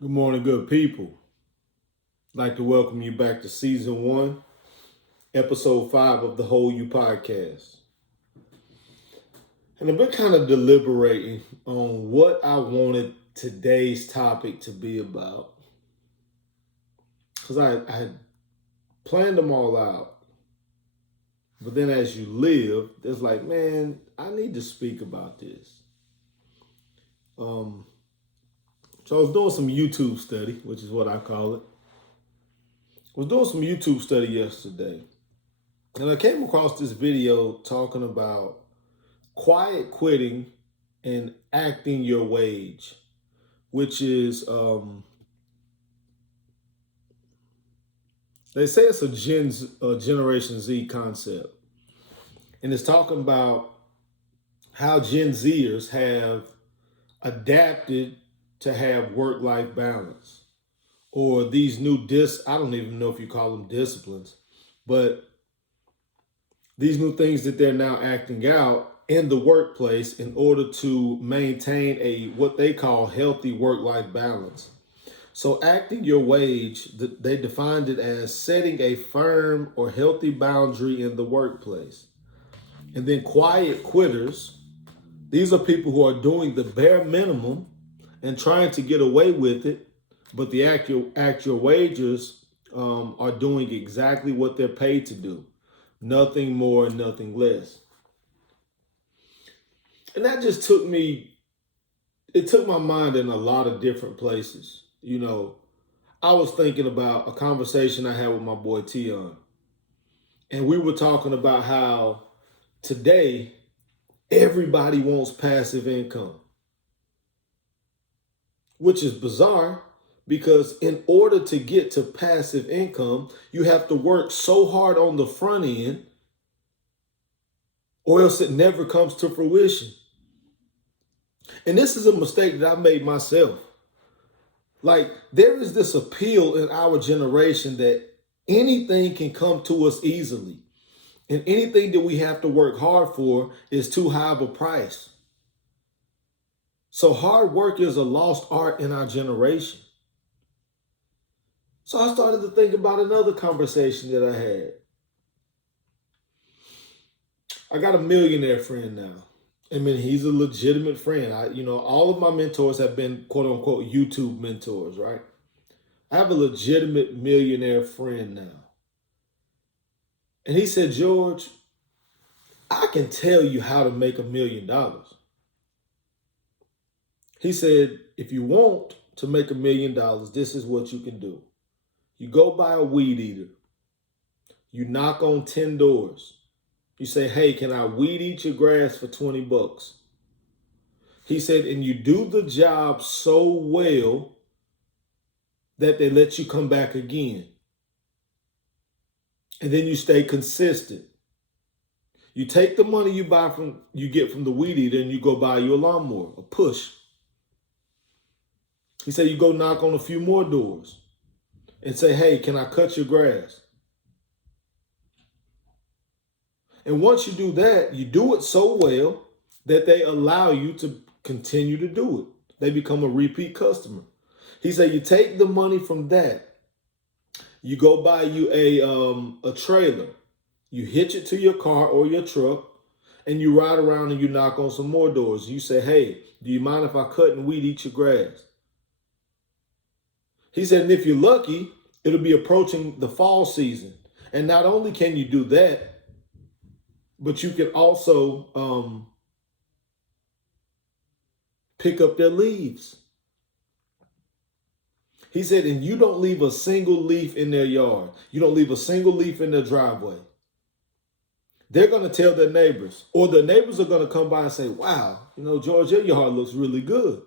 Good morning, good people. I'd like to welcome you back to season one, episode 5 of the Whole You podcast. And I've been kind of deliberating on what I wanted today's topic to be about. Because I had planned them all out. But then as you live, it's like, man, I need to speak about this. Um, so I was doing some YouTube study, which is what I call it. I was doing some YouTube study yesterday. And I came across this video talking about quiet quitting and acting your wage, which is they say it's a Generation Z concept, and it's talking about how Gen Zers have adapted to have work-life balance, or these new I don't even know if you call them disciplines, but these new things that they're now acting out in the workplace in order to maintain a what they call healthy work-life balance. So acting your wage, they defined it as setting a firm or healthy boundary in the workplace. And then quiet quitters, these are people who are doing the bare minimum and trying to get away with it, but the actual wagers are doing exactly what they're paid to do. Nothing more, nothing less. And that just it took my mind in a lot of different places. I was thinking about a conversation I had with my boy Tion. And we were talking about how today everybody wants passive income, which is bizarre because in order to get to passive income, you have to work so hard on the front end or else it never comes to fruition. And this is a mistake that I made myself. Like, there is this appeal in our generation that anything can come to us easily. And anything that we have to work hard for is too high of a price. So hard work is a lost art in our generation. So I started to think about another conversation that I had. I got a millionaire friend now. I mean, he's a legitimate friend. All of my mentors have been quote unquote YouTube mentors, right? I have a legitimate millionaire friend now. And he said, George, I can tell you how to make $1,000,000. He said, if you want to make $1,000,000, this is what you can do. You go buy a weed eater. You knock on 10 doors. You say, hey, can I weed eat your grass for $20? He said, and you do the job so well that they let you come back again. And then you stay consistent. You take the money you get from the weed eater and you go buy you a lawnmower, a push. He said, you go knock on a few more doors and say, hey, can I cut your grass? And once you do that, you do it so well that they allow you to continue to do it. They become a repeat customer. He said, you take the money from that, you go buy you a trailer, you hitch it to your car or your truck, and you ride around and you knock on some more doors. You say, hey, do you mind if I cut and weed eat your grass? He said, and if you're lucky, it'll be approaching the fall season. And not only can you do that, but you can also pick up their leaves. He said, and you don't leave a single leaf in their yard. You don't leave a single leaf in their driveway. They're going to tell their neighbors, or the neighbors are going to come by and say, wow, George, your yard looks really good.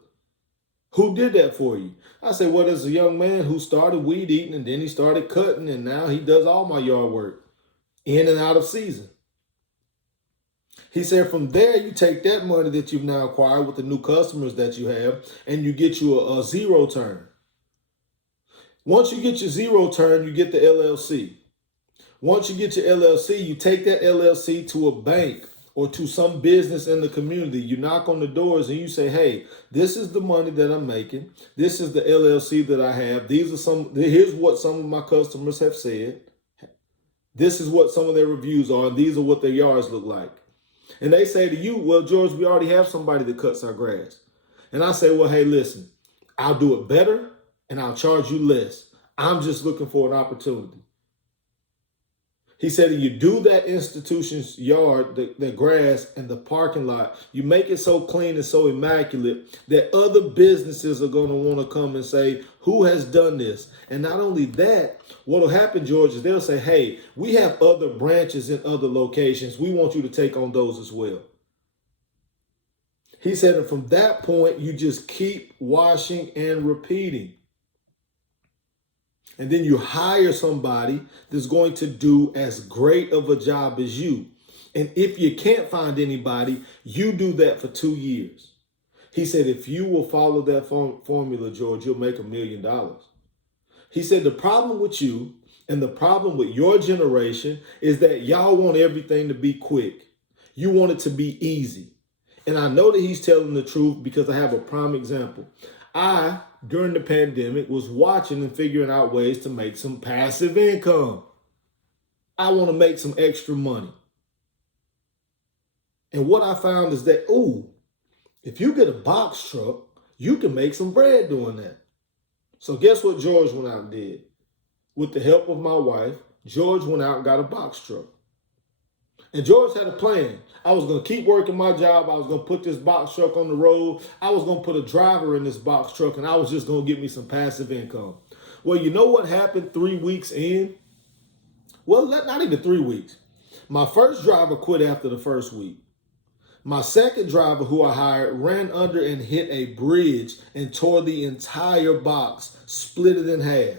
Who did that for you? I said, well, there's a young man who started weed eating and then he started cutting and now he does all my yard work in and out of season. He said, from there, you take that money that you've now acquired with the new customers that you have and you get you a zero turn. Once you get your zero turn, you get the LLC. Once you get your LLC, you take that LLC to a bank or to some business in the community. You knock on the doors and you say, hey, this is the money that I'm making. This is the LLC that I have. Here's what some of my customers have said. This is what some of their reviews are. And these are what their yards look like. And they say to you, well, George, we already have somebody that cuts our grass. And I say, well, hey, listen, I'll do it better and I'll charge you less. I'm just looking for an opportunity. He said, if you do that institution's yard, the grass and the parking lot, you make it so clean and so immaculate that other businesses are going to want to come and say, who has done this? And not only that, what will happen, George, is they'll say, hey, we have other branches in other locations. We want you to take on those as well. He said, and from that point, you just keep washing and repeating. And then you hire somebody that's going to do as great of a job as you. And if you can't find anybody, you do that for 2 years. He said, if you will follow that formula, George, you'll make $1 million. He said, the problem with you and the problem with your generation is that y'all want everything to be quick. You want it to be easy. And I know that he's telling the truth because I have a prime example. During the pandemic, was watching and figuring out ways to make some passive income. I want to make some extra money. And what I found is that, if you get a box truck, you can make some bread doing that. So guess what George went out and did? With the help of my wife, George went out and got a box truck. And George had a plan. I was going to keep working my job. I was going to put this box truck on the road. I was going to put a driver in this box truck, and I was just going to get me some passive income. Well, you know what happened 3 weeks in? Well, not even 3 weeks. My first driver quit after the first week. My second driver, who I hired, ran under and hit a bridge and tore the entire box, split it in half.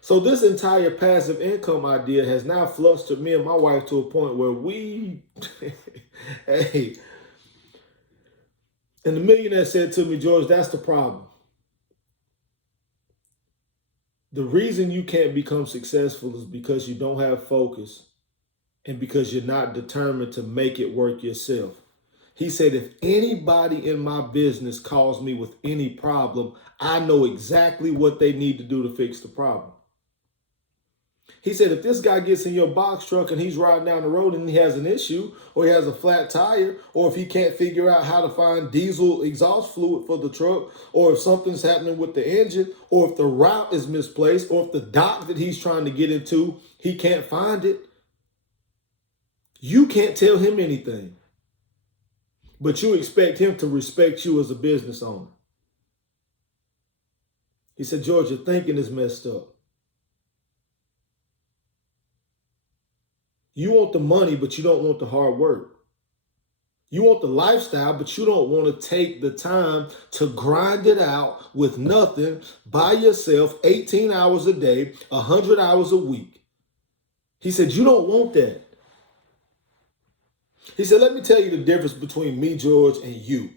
So this entire passive income idea has now flustered me and my wife to a point where hey, and the millionaire said to me, George, that's the problem. The reason you can't become successful is because you don't have focus and because you're not determined to make it work yourself. He said, if anybody in my business calls me with any problem, I know exactly what they need to do to fix the problem. He said, if this guy gets in your box truck and he's riding down the road and he has an issue, or he has a flat tire, or if he can't figure out how to find diesel exhaust fluid for the truck, or if something's happening with the engine, or if the route is misplaced, or if the dock that he's trying to get into, he can't find it, you can't tell him anything. But you expect him to respect you as a business owner. He said, George, your thinking is messed up. You want the money, but you don't want the hard work. You want the lifestyle, but you don't want to take the time to grind it out with nothing by yourself, 18 hours a day, 100 hours a week. He said, you don't want that. He said, let me tell you the difference between me, George, and you.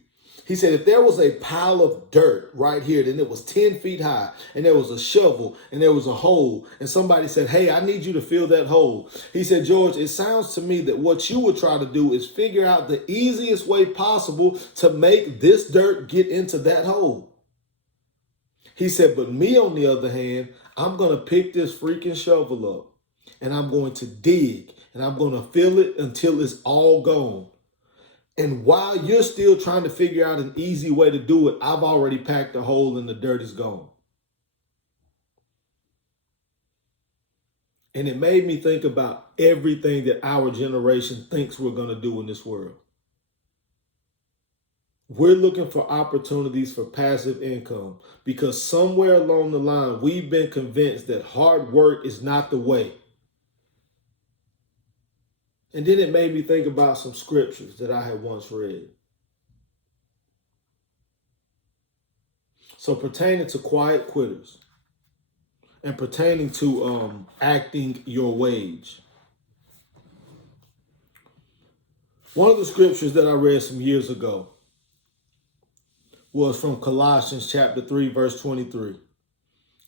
He said, if there was a pile of dirt right here, then it was 10 feet high, and there was a shovel, and there was a hole, and somebody said, hey, I need you to fill that hole. He said, George, it sounds to me that what you would try to do is figure out the easiest way possible to make this dirt get into that hole. He said, but me, on the other hand, I'm going to pick this freaking shovel up, and I'm going to dig, and I'm going to fill it until it's all gone. And while you're still trying to figure out an easy way to do it, I've already packed a hole and the dirt is gone. And it made me think about everything that our generation thinks we're going to do in this world. We're looking for opportunities for passive income because somewhere along the line, we've been convinced that hard work is not the way. And then it made me think about some scriptures that I had once read. So pertaining to quiet quitters and pertaining to acting your wage. One of the scriptures that I read some years ago was from Colossians chapter 3, verse 23.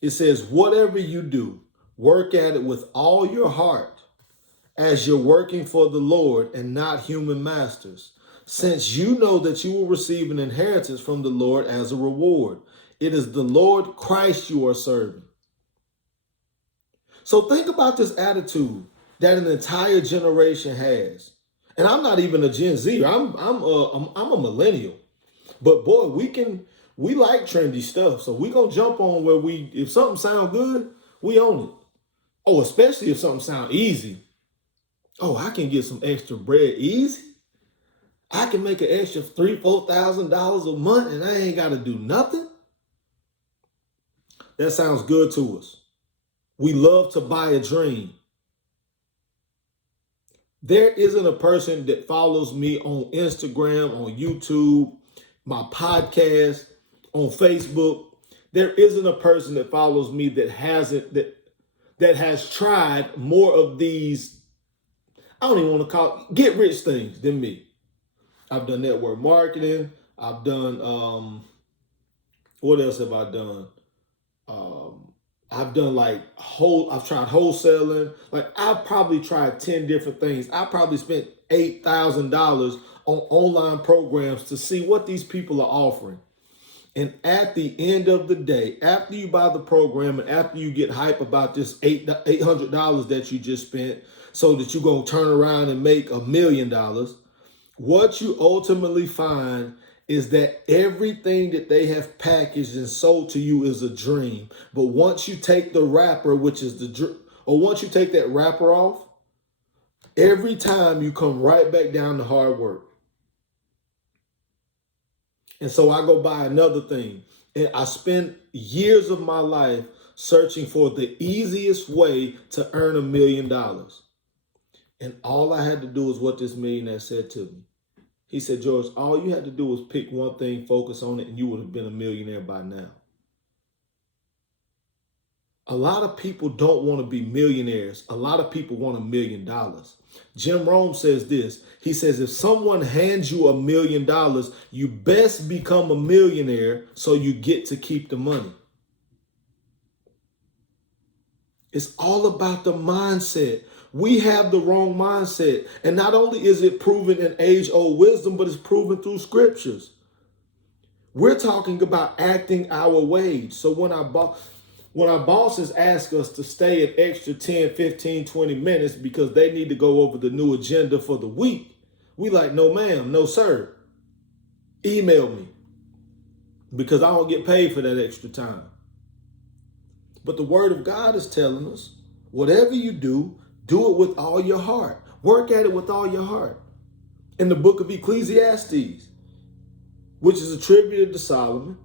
It says, whatever you do, work at it with all your heart as you're working for the Lord and not human masters, since you know that you will receive an inheritance from the Lord as a reward. It is the Lord Christ you are serving. So think about this attitude that an entire generation has. And I'm not even a Gen Z. I'm a millennial. But boy, we like trendy stuff. So we gonna jump on where if something sound good, we own it. Oh, especially if something sound easy. Oh, I can get some extra bread easy. I can make an extra $3,000-$4,000 a month and I ain't gotta do nothing. That sounds good to us. We love to buy a dream. There isn't a person that follows me on Instagram, on YouTube, my podcast, on Facebook. There isn't a person that follows me that has tried more of these, I don't even want to call it get rich things than me. I've done network marketing. I've done what else have I done? I've done I've tried wholesaling. Like I've probably tried 10 different things. I probably spent $8,000 on online programs to see what these people are offering. And at the end of the day, after you buy the program and after you get hype about this $800 that you just spent so that you're going to turn around and make $1 million, what you ultimately find is that everything that they have packaged and sold to you is a dream. But once you take the wrapper, once you take that wrapper off, every time you come right back down to hard work. And so I go buy another thing. And I spend years of my life searching for the easiest way to earn $1 million. And all I had to do is what this millionaire said to me. He said, George, all you had to do was pick one thing, focus on it, and you would have been a millionaire by now. A lot of people don't want to be millionaires. A lot of people want $1 million. Jim Rohn says this. He says, if someone hands you $1 million, you best become a millionaire so you get to keep the money. It's all about the mindset. We have the wrong mindset. And not only is it proven in age-old wisdom, but it's proven through scriptures. We're talking about acting our wage. So when our bosses ask us to stay an extra 10, 15, 20 minutes because they need to go over the new agenda for the week, we like, no ma'am, no sir. Email me because I don't get paid for that extra time. But the word of God is telling us, whatever you do, do it with all your heart. Work at it with all your heart. In the book of Ecclesiastes, which is attributed to Solomon,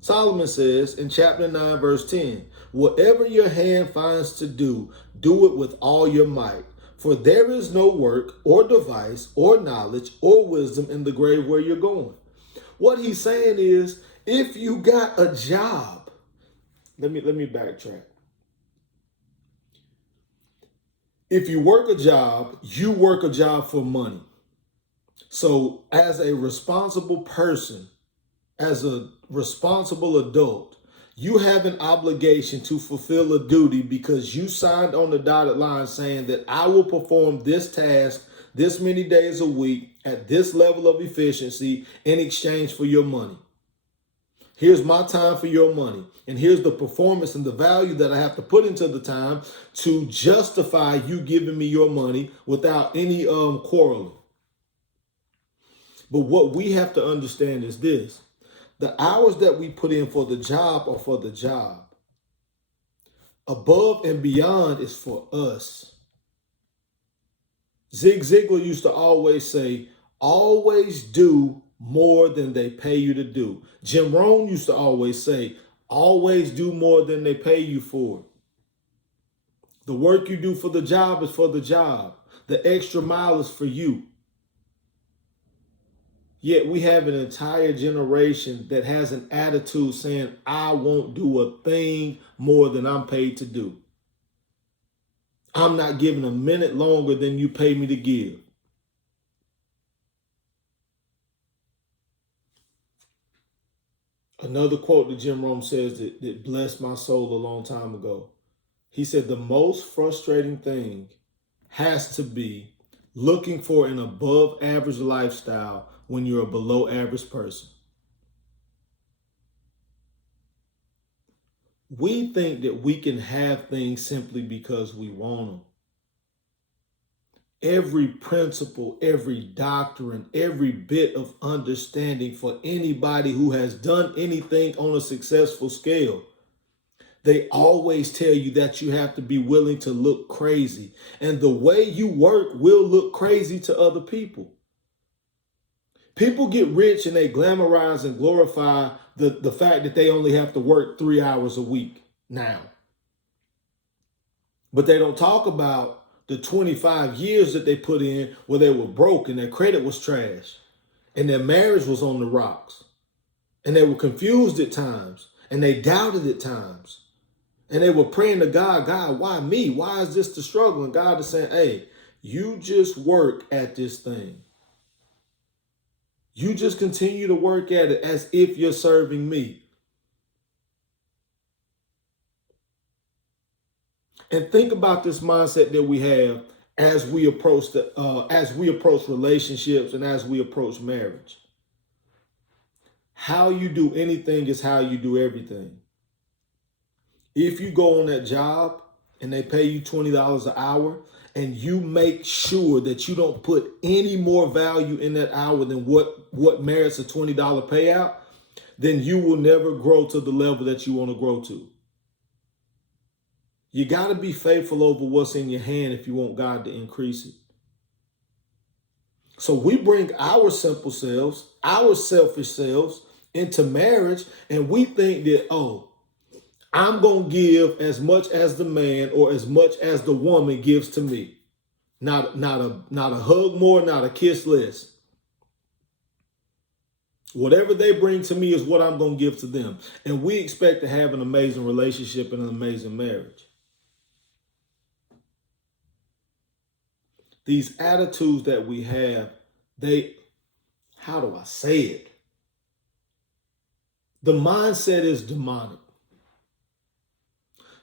Solomon says in chapter 9, verse 10, whatever your hand finds to do, do it with all your might. For there is no work or device or knowledge or wisdom in the grave where you're going. What he's saying is, if you got a job, let me backtrack. If you work a job, you work a job for money. So as a responsible person, as a responsible adult, you have an obligation to fulfill a duty because you signed on the dotted line saying that I will perform this task this many days a week at this level of efficiency in exchange for your money. Here's my time for your money. And here's the performance and the value that I have to put into the time to justify you giving me your money without any quarreling. But what we have to understand is this. The hours that we put in for the job are for the job. Above and beyond is for us. Zig Ziglar used to always say, always do more than they pay you to do. Jim Rohn used to always say, always do more than they pay you for. The work you do for the job is for the job. The extra mile is for you. Yet we have an entire generation that has an attitude saying, I won't do a thing more than I'm paid to do. I'm not giving a minute longer than you pay me to give. Another quote that Jim Rohn says that blessed my soul a long time ago. He said, the most frustrating thing has to be looking for an above average lifestyle when you're a below average person. We think that we can have things simply because we want them. Every principle, every doctrine, every bit of understanding for anybody who has done anything on a successful scale, they always tell you that you have to be willing to look crazy. And the way you work will look crazy to other people. People get rich and they glamorize and glorify the fact that they only have to work 3 hours a week now. But they don't talk about the 25 years that they put in where they were broke and their credit was trash and their marriage was on the rocks and they were confused at times and they doubted at times and they were praying to God, God, why me? Why is this the struggle? And God is saying, hey, you just work at this thing. You just continue to work at it as if you're serving me. And think about this mindset that we have as we approach relationships and as we approach marriage. How you do anything is how you do everything. If you go on that job and they pay you $20 an hour and you make sure that you don't put any more value in that hour than what merits a $20 payout, then you will never grow to the level that you want to grow to. You got to be faithful over what's in your hand if you want God to increase it. So we bring our simple selves, our selfish selves into marriage, and we think that, oh, I'm going to give as much as the man or as much as the woman gives to me. Not a hug more, not a kiss less. Whatever they bring to me is what I'm going to give to them. And we expect to have an amazing relationship and an amazing marriage. These attitudes that we have, how do I say it? The mindset is demonic.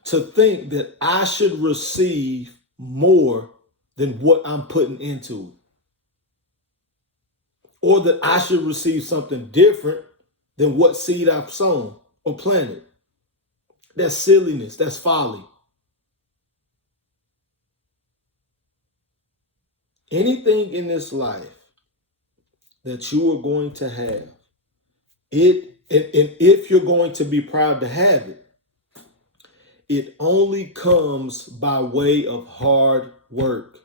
To think that I should receive more than what I'm putting into it. Or that I should receive something different than what seed I've sown or planted. That's silliness. That's folly. Anything in this life that you are going to have, and if you're going to be proud to have it, it only comes by way of hard work.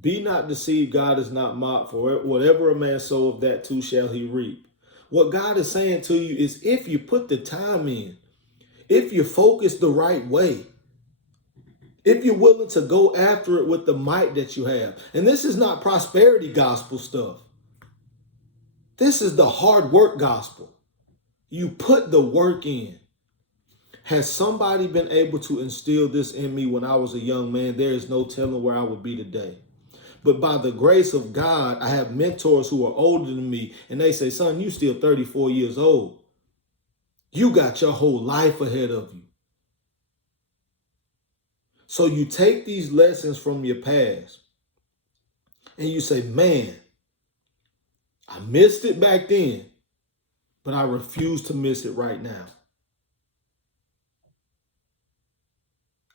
Be not deceived, God is not mocked, for whatever a man soweth, that too shall he reap. What God is saying to you is if you put the time in, if you focus the right way, if you're willing to go after it with the might that you have. And this is not prosperity gospel stuff. This is the hard work gospel. You put the work in. Has somebody been able to instill this in me when I was a young man? There is no telling where I would be today. But by the grace of God, I have mentors who are older than me, and they say, son, you still 34 years old. You got your whole life ahead of you. So you take these lessons from your past and you say, man, I missed it back then, but I refuse to miss it right now.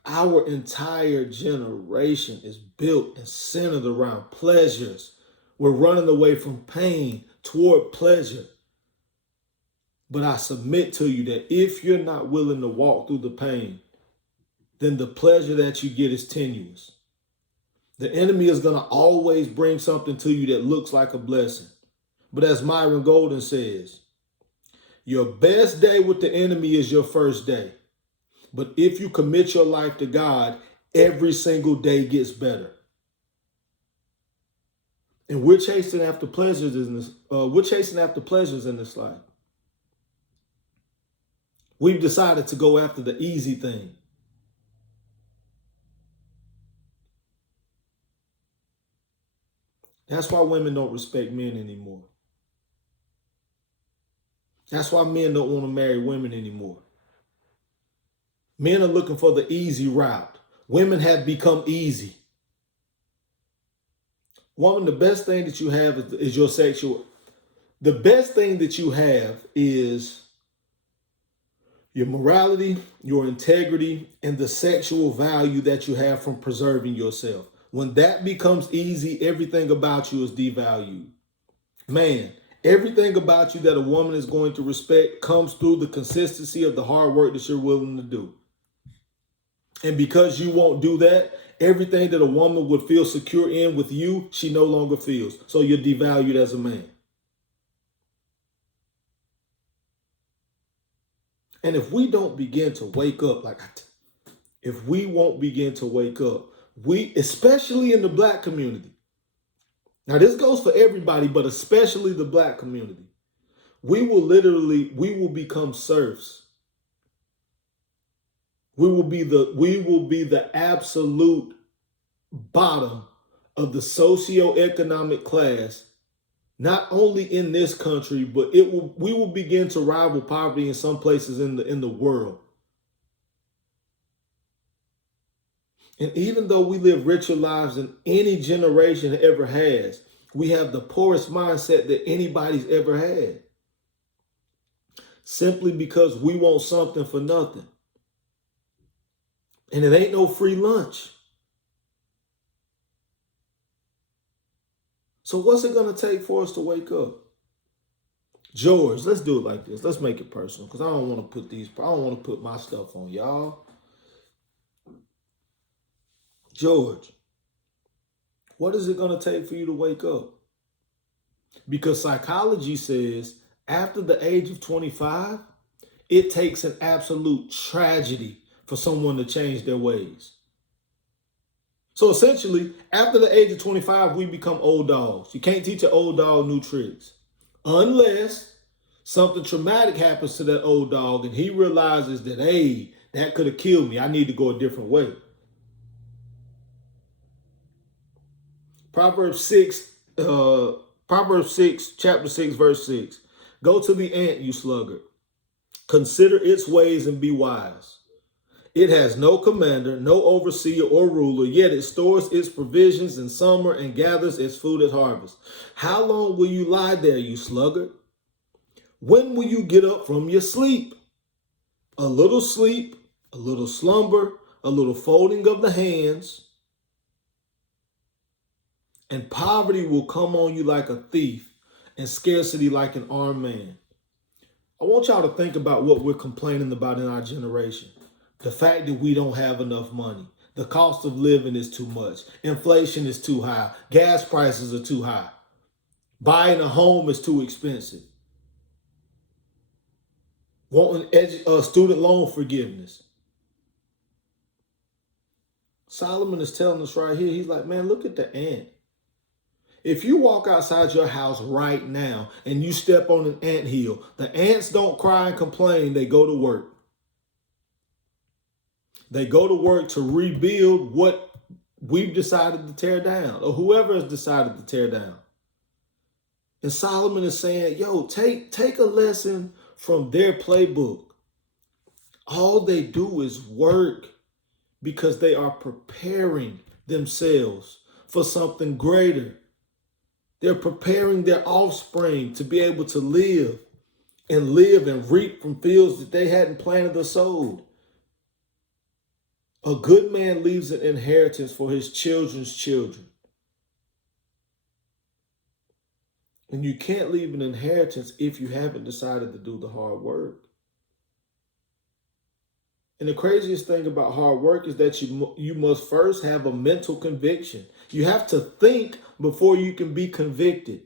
Our entire generation is built and centered around pleasures. We're running away from pain toward pleasure. But I submit to you that if you're not willing to walk through the pain, then the pleasure that you get is tenuous. The enemy is going to always bring something to you that looks like a blessing. But as Myron Golden says, your best day with the enemy is your first day. But if you commit your life to God, every single day gets better. And we're chasing after pleasures in this. In this life. We've decided to go after the easy thing. That's why women don't respect men anymore. That's why men don't want to marry women anymore. Men are looking for the easy route. Women have become easy. Woman, the best thing that you have is your sexual. The best thing that you have is your morality, your integrity, and the sexual value that you have from preserving yourself. When that becomes easy, everything about you is devalued. Man, everything about you that a woman is going to respect comes through the consistency of the hard work that you're willing to do. And because you won't do that, everything that a woman would feel secure in with you, she no longer feels. So you're devalued as a man. And if we don't begin to wake up, if we won't begin to wake up, especially in the black community, now this goes for everybody, but especially the black community, we will become serfs. We will be the absolute bottom of the socioeconomic class, not only in this country, but we will begin to rival poverty in some places in the world. And even though we live richer lives than any generation ever has, we have the poorest mindset that anybody's ever had. Simply because we want something for nothing. And it ain't no free lunch. So what's it going to take for us to wake up? George, let's do it like this. Let's make it personal, because I don't want to put my stuff on y'all. George, what is it going to take for you to wake up? Because psychology says after the age of 25, it takes an absolute tragedy for someone to change their ways. So essentially, after the age of 25, we become old dogs. You can't teach an old dog new tricks unless something traumatic happens to that old dog and he realizes that, hey, that could have killed me. I need to go a different way. Proverbs 6, chapter 6, verse 6. Go to the ant, you sluggard. Consider its ways and be wise. It has no commander, no overseer or ruler, yet it stores its provisions in summer and gathers its food at harvest. How long will you lie there, you sluggard? When will you get up from your sleep? A little sleep, a little slumber, a little folding of the hands, and poverty will come on you like a thief, and scarcity like an armed man. I want y'all to think about what we're complaining about in our generation. The fact that we don't have enough money. The cost of living is too much. Inflation is too high. Gas prices are too high. Buying a home is too expensive. Wanting student loan forgiveness. Solomon is telling us right here, he's like, man, look at the ant. If you walk outside your house right now and you step on an anthill, the ants don't cry and complain, they go to work. They go to work to rebuild what we've decided to tear down, or whoever has decided to tear down. And Solomon is saying, yo, take a lesson from their playbook. All they do is work because they are preparing themselves for something greater. They're preparing their offspring to be able to live and reap from fields that they hadn't planted or sowed. A good man leaves an inheritance for his children's children. And you can't leave an inheritance if you haven't decided to do the hard work. And the craziest thing about hard work is that you must first have a mental conviction. You have to think before you can be convicted.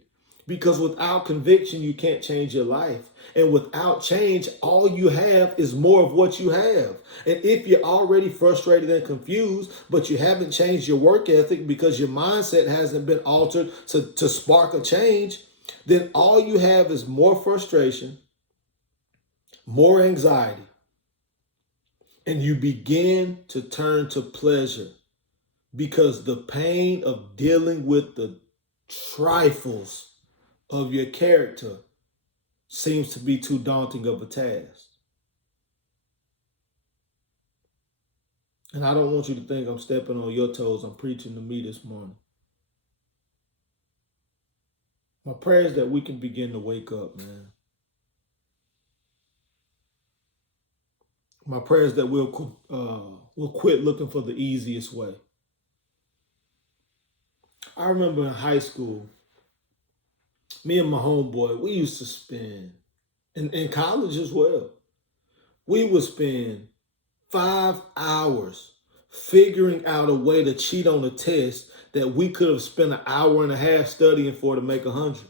Because without conviction, you can't change your life. And without change, all you have is more of what you have. And if you're already frustrated and confused, but you haven't changed your work ethic because your mindset hasn't been altered to spark a change, then all you have is more frustration, more anxiety. And you begin to turn to pleasure because the pain of dealing with the trifles of your character seems to be too daunting of a task. And I don't want you to think I'm stepping on your toes. I'm preaching to me this morning. My prayer is that we can begin to wake up, man. My prayer is that we'll quit looking for the easiest way. I remember in high school, me and my homeboy, we used to spend, in college as well, we would spend 5 hours figuring out a way to cheat on a test that we could have spent an hour and a half studying for to make 100.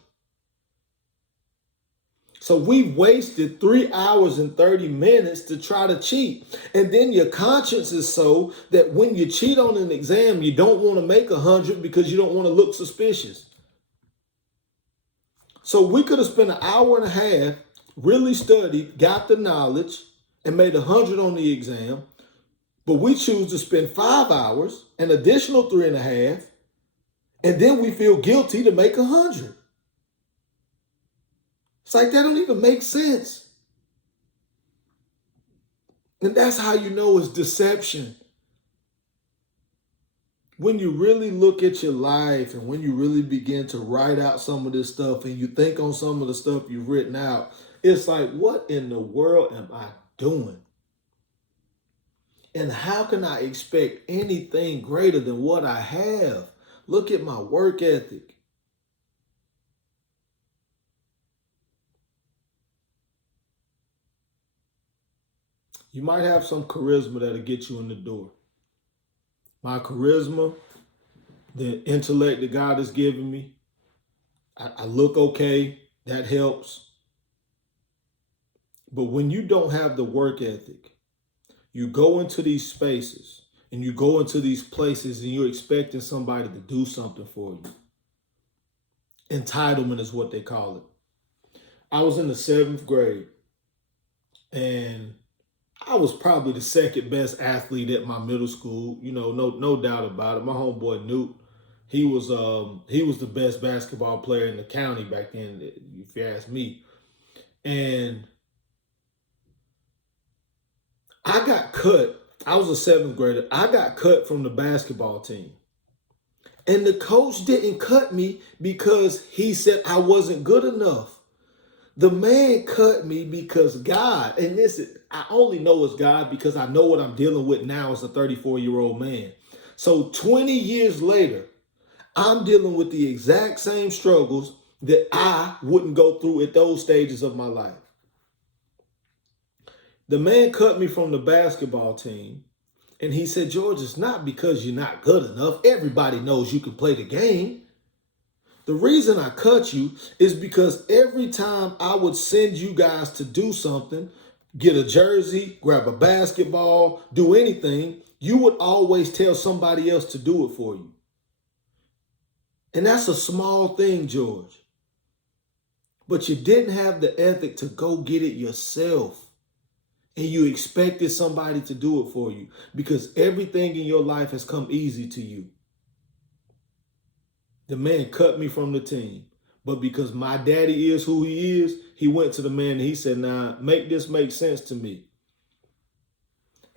So we wasted 3 hours and 30 minutes to try to cheat. And then your conscience is so that when you cheat on an exam, you don't want to make 100 because you don't want to look suspicious. So we could have spent an hour and a half, really studied, got the knowledge, and made 100 on the exam. But we choose to spend 5 hours, an additional 3.5, and then we feel guilty to make 100. It's like that don't even make sense. And that's how you know it's deception. When you really look at your life and when you really begin to write out some of this stuff and you think on some of the stuff you've written out, it's like, what in the world am I doing? And how can I expect anything greater than what I have? Look at my work ethic. You might have some charisma that'll get you in the door. My charisma, the intellect that God has given me, I look okay, that helps. But when you don't have the work ethic, you go into these spaces and you go into these places and you're expecting somebody to do something for you. Entitlement is what they call it. I was in the 7th grade and I was probably the second best athlete at my middle school. You know, no doubt about it. My homeboy Newt, he was the best basketball player in the county back then, if you ask me. And I got cut. I was a 7th grader. I got cut from the basketball team. And the coach didn't cut me because he said I wasn't good enough. The man cut me because God, and I only know it's God because I know what I'm dealing with now as a 34-year-old man. So 20 years later, I'm dealing with the exact same struggles that I wouldn't go through at those stages of my life. The man cut me from the basketball team, and he said, George, it's not because you're not good enough. Everybody knows you can play the game. The reason I cut you is because every time I would send you guys to do something, get a jersey, grab a basketball, do anything, you would always tell somebody else to do it for you. And that's a small thing, George. But you didn't have the ethic to go get it yourself. And you expected somebody to do it for you because everything in your life has come easy to you. The man cut me from the team. But because my daddy is who he is, he went to the man and he said, now, make this make sense to me.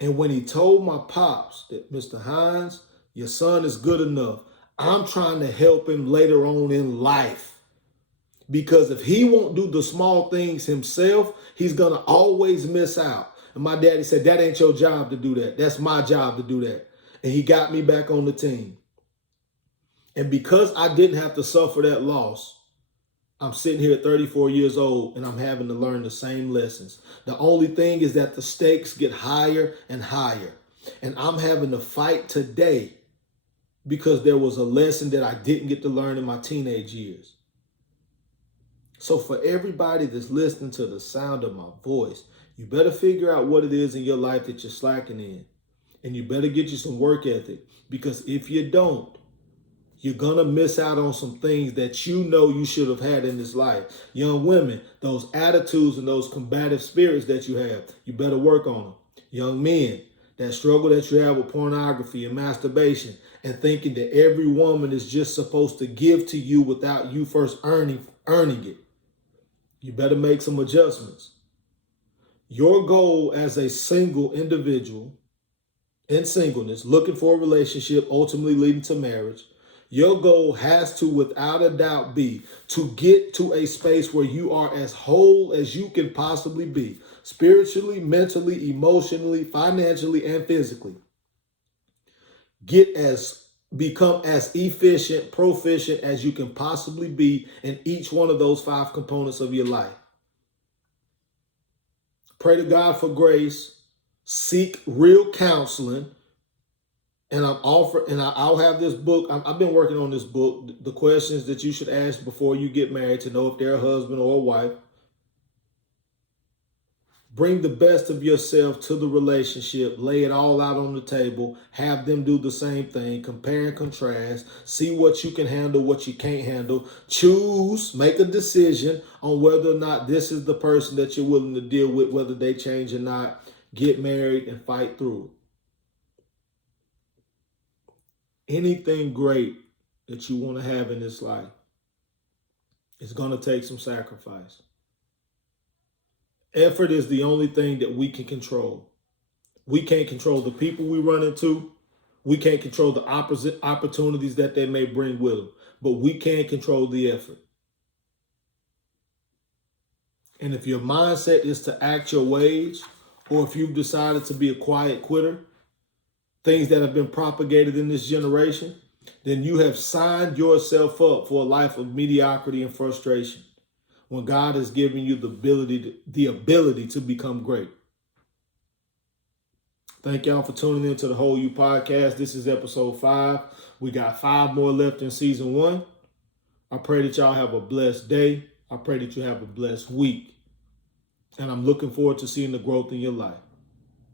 And when he told my pops that, Mr. Hines, your son is good enough, I'm trying to help him later on in life. Because if he won't do the small things himself, he's going to always miss out. And my daddy said, that ain't your job to do that. That's my job to do that. And he got me back on the team. And because I didn't have to suffer that loss, I'm sitting here at 34 years old and I'm having to learn the same lessons. The only thing is that the stakes get higher and higher. And I'm having to fight today because there was a lesson that I didn't get to learn in my teenage years. So for everybody that's listening to the sound of my voice, you better figure out what it is in your life that you're slacking in. And you better get you some work ethic, because if you don't, you're going to miss out on some things that you know you should have had in this life. Young women, those attitudes and those combative spirits that you have, you better work on them. Young men, that struggle that you have with pornography and masturbation and thinking that every woman is just supposed to give to you without you first earning it. You better make some adjustments. Your goal as a single individual in singleness, looking for a relationship, ultimately leading to marriage, your goal has to, without a doubt, be to get to a space where you are as whole as you can possibly be, spiritually, mentally, emotionally, financially, and physically. Become as efficient, proficient as you can possibly be in each one of those 5 components of your life. Pray to God for grace, seek real counseling, and I'll have this book. I've been working on this book, the questions that you should ask before you get married to know if they're a husband or a wife. Bring the best of yourself to the relationship. Lay it all out on the table. Have them do the same thing. Compare and contrast. See what you can handle, what you can't handle. Choose, make a decision on whether or not this is the person that you're willing to deal with, whether they change or not. Get married and fight through it. Anything great that you want to have in this life is going to take some sacrifice. Effort is the only thing that we can control. We can't control the people we run into. We can't control the opposite opportunities that they may bring with them. But we can control the effort. And if your mindset is to act your wage, or if you've decided to be a quiet quitter, things that have been propagated in this generation, then you have signed yourself up for a life of mediocrity and frustration when God has given you the ability to become great. Thank y'all for tuning in to the Whole You podcast. This is episode 5. We got 5 more left in season 1. I pray that y'all have a blessed day. I pray that you have a blessed week. And I'm looking forward to seeing the growth in your life.